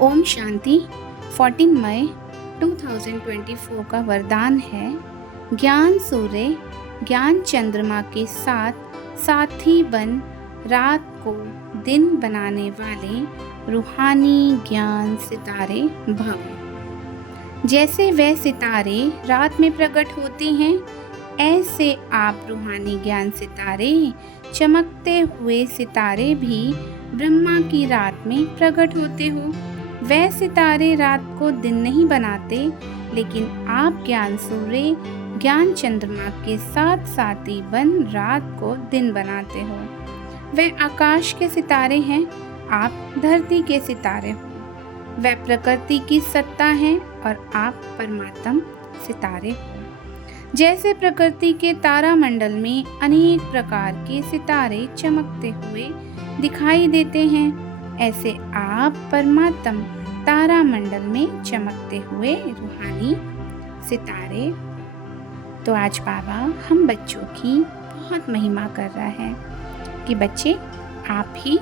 ओम शांति। 14 मई 2024 का वरदान है, ज्ञान सूर्य ज्ञान चंद्रमा के साथ साथी बन रात को दिन बनाने वाले रूहानी ज्ञान सितारे भव। जैसे वह सितारे रात में प्रकट होते हैं, ऐसे आप रूहानी ज्ञान सितारे, चमकते हुए सितारे भी ब्रह्मा की रात में प्रकट होते हो। वह सितारे रात को दिन नहीं बनाते, लेकिन आप ज्ञान सूर्य ज्ञान चंद्रमा के साथ साथी बन रात को दिन बनाते हो। वह आकाश के सितारे हैं, आप धरती के सितारे हो। वह प्रकृति की सत्ता है और आप परमात्म सितारे हो। जैसे प्रकृति के तारामंडल में अनेक प्रकार के सितारे चमकते हुए दिखाई देते हैं, ऐसे आप परमात्म तारामंडल में चमकते हुए रूहानी सितारे। तो आज बाबा हम बच्चों की बहुत महिमा कर रहा है कि बच्चे, आप ही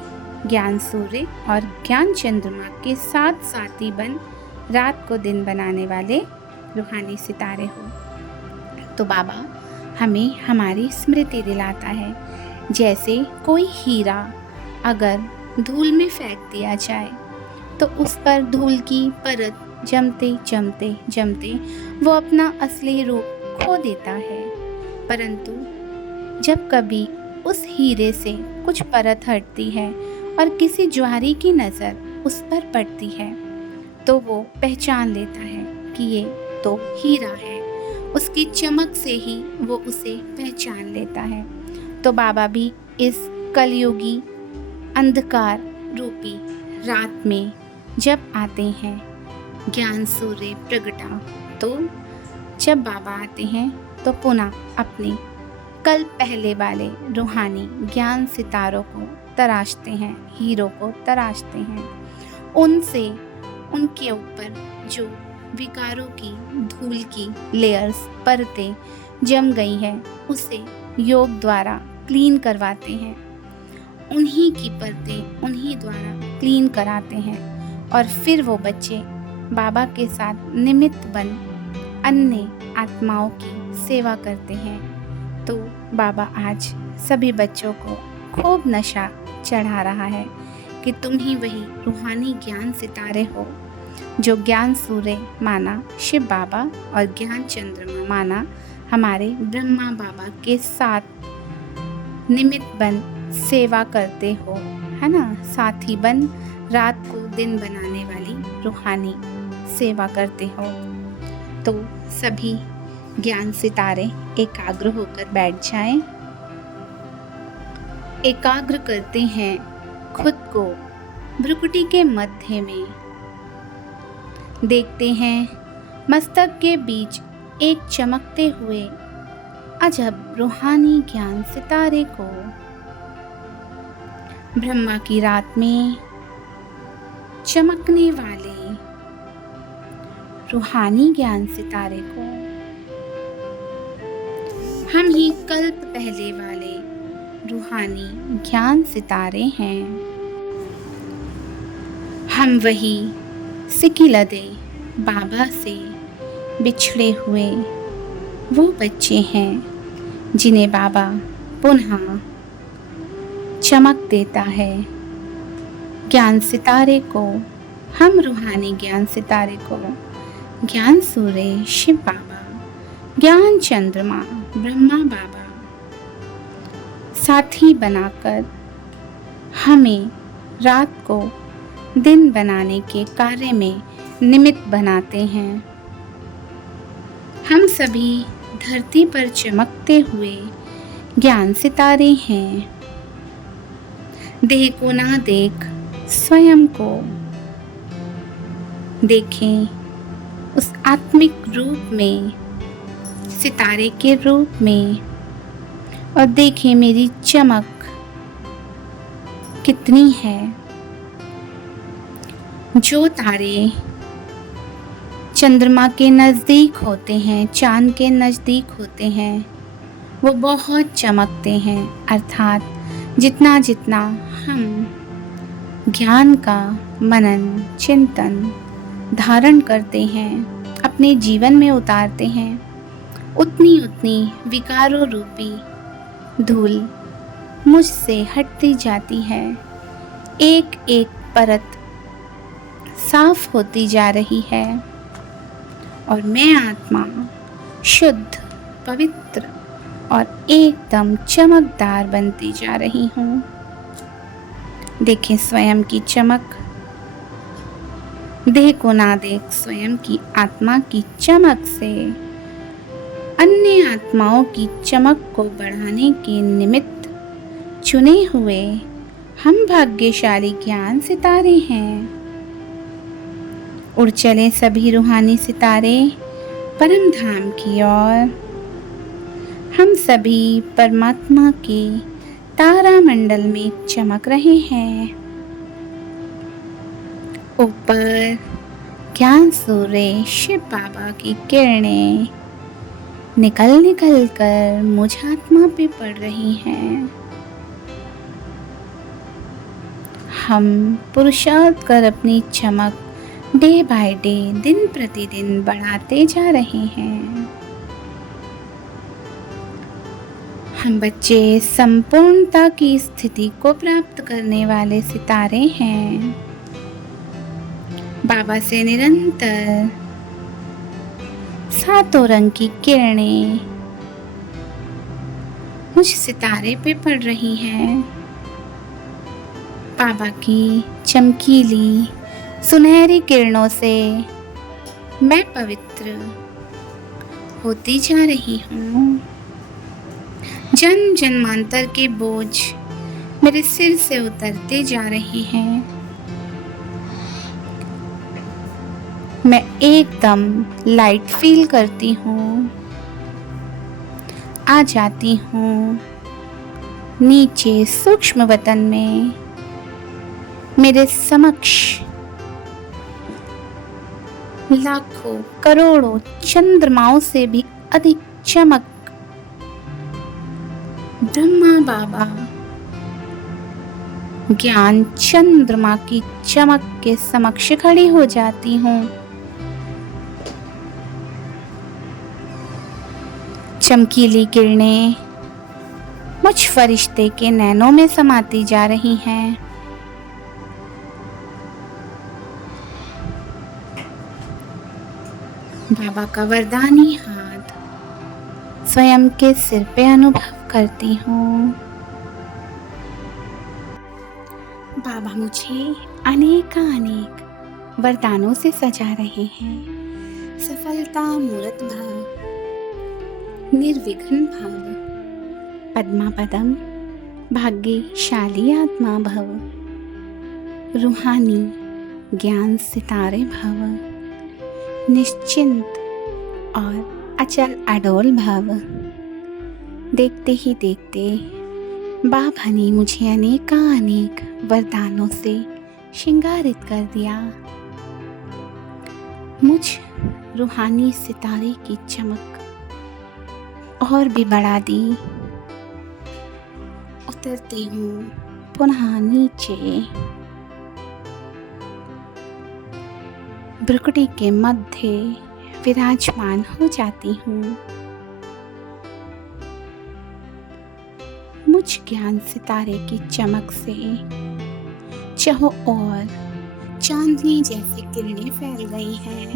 ज्ञान सूर्य और ज्ञान चंद्रमा के साथ साथी बन रात को दिन बनाने वाले रूहानी सितारे हो। तो बाबा हमें हमारी स्मृति दिलाता है, जैसे कोई हीरा अगर धूल में फेंक दिया जाए तो उस पर धूल की परत जमते जमते जमते वो अपना असली रूप खो देता है। परंतु जब कभी उस हीरे से कुछ परत हटती है और किसी ज्वारी की नज़र उस पर पड़ती है, तो वो पहचान लेता है कि ये तो हीरा है। उसकी चमक से ही वो उसे पहचान लेता है। तो बाबा भी इस कलयुगी अंधकार रूपी रात में जब आते हैं, ज्ञान सूर्य प्रगटा, तो जब बाबा आते हैं तो पुनः अपने कल पहले वाले रूहानी ज्ञान सितारों को तराशते हैं, हीरों को तराशते हैं। उनसे उनके ऊपर जो विकारों की धूल की लेयर्स परतें जम गई हैं, उसे योग द्वारा क्लीन करवाते हैं। उन्हीं की परतें उन्हीं द्वारा क्लीन कराते हैं और फिर वो बच्चे बाबा के साथ निमित्त बन अन्य आत्माओं की सेवा करते हैं। तो बाबा आज सभी बच्चों को खूब नशा चढ़ा रहा है कि तुम ही वही रूहानी ज्ञान सितारे हो, जो ज्ञान सूर्य माना शिव बाबा और ज्ञान चंद्रमा माना हमारे ब्रह्मा बाबा के साथ निमित्त बन सेवा करते हो, है ना। साथी बन रात को दिन बनाने वाली रूहानी सेवा करते हो। तो सभी ज्ञान सितारे एकाग्र होकर बैठ जाएं। एकाग्र करते हैं खुद को भ्रुकुटी के मध्य में। देखते हैं मस्तक के बीच एक चमकते हुए अजब रूहानी ज्ञान सितारे को। ब्रह्मा की रात में चमकने वाले रूहानी ज्ञान सितारे को हम ही कल्प पहले वाले रूहानी ज्ञान सितारे हैं। हम वही सिकिलदे बाबा से बिछड़े हुए वो बच्चे हैं, जिन्हें बाबा पुनः चमक देता है। ज्ञान सितारे को, हम रूहानी ज्ञान सितारे को ज्ञान सूर्य शिव बाबा, ज्ञान चंद्रमा ब्रह्मा बाबा साथी बनाकर हमें रात को दिन बनाने के कार्य में निमित्त बनाते हैं। हम सभी धरती पर चमकते हुए ज्ञान सितारे हैं। देह को ना देख स्वयं को देखें उस आत्मिक रूप में, सितारे के रूप में, और देखें मेरी चमक कितनी है। जो तारे चंद्रमा के नज़दीक होते हैं, चांद के नज़दीक होते हैं, वो बहुत चमकते हैं। अर्थात जितना जितना हम ज्ञान का मनन चिंतन धारण करते हैं, अपने जीवन में उतारते हैं, उतनी उतनी विकारों रूपी धूल मुझसे हटती जाती है। एक एक परत साफ होती जा रही है और मैं आत्मा शुद्ध, पवित्र और एकदम चमकदार बनती जा रही हूँ। देखें स्वयं की चमक, देह को ना देख, स्वयं की आत्मा की चमक से अन्य आत्माओं की चमक को बढ़ाने के निमित्त चुने हुए हम भाग्यशाली ज्ञान सितारे हैं। उड़ चले सभी रूहानी सितारे परम धाम की ओर। हम सभी परमात्मा के तारामंडल में चमक रहे हैं। ऊपर ज्ञान सूर्य शिव बाबा की किरणें निकल निकल कर मुझ आत्मा पे पड़ रही हैं। हम पुरुषार्थ कर अपनी चमक डे बाय डे, दिन प्रतिदिन बढ़ाते जा रहे हैं। हम बच्चे संपूर्णता की स्थिति को प्राप्त करने वाले सितारे हैं। बाबा से निरंतर सातों रंग की किरणें मुझ सितारे पे पड़ रही हैं। बाबा की चमकीली सुनहरी किरणों से मैं पवित्र होती जा रही हूँ। जन्म जन्मांतर के बोझ मेरे सिर से उतरते जा रहे हैं। मैं एकदम लाइट फील करती हूँ। आ जाती हूँ नीचे सूक्ष्म वतन में। मेरे समक्ष लाखों करोड़ों चंद्रमाओं से भी अधिक चमक ब्रह्मा बाबा ज्ञान चंद्रमा की चमक के समक्ष खड़ी हो जाती हूँ। चमकीली किरणें मुझ फरिश्ते के नैनों में समाती जा रही हैं। बाबा का वरदानी हाथ स्वयं के सिर पे अनुभव करती हूँ। बाबा मुझे अनेक वरदानों से सजा रहे हैं। सफलता मूर्त भाव, निर्विघ्न भाव, पद्मा पदम, भाग्यशाली आत्मा भव, रूहानी ज्ञान सितारे भव, निश्चिंत और अचल अडोल भव। देखते ही देखते बाबा ने मुझे अनेक वरदानों से श्रृंगारित कर दिया। मुझ रूहानी सितारे की चमक और भी बढ़ा दी। उतरती हूँ पुनः नीचे। भ्रुकुटी के मध्य विराजमान हो जाती हूँ। मुझ ज्ञान सितारे की चमक से चारों ओर चांदनी जैसी किरणें फैल गई हैं।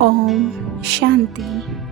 ओम शांति।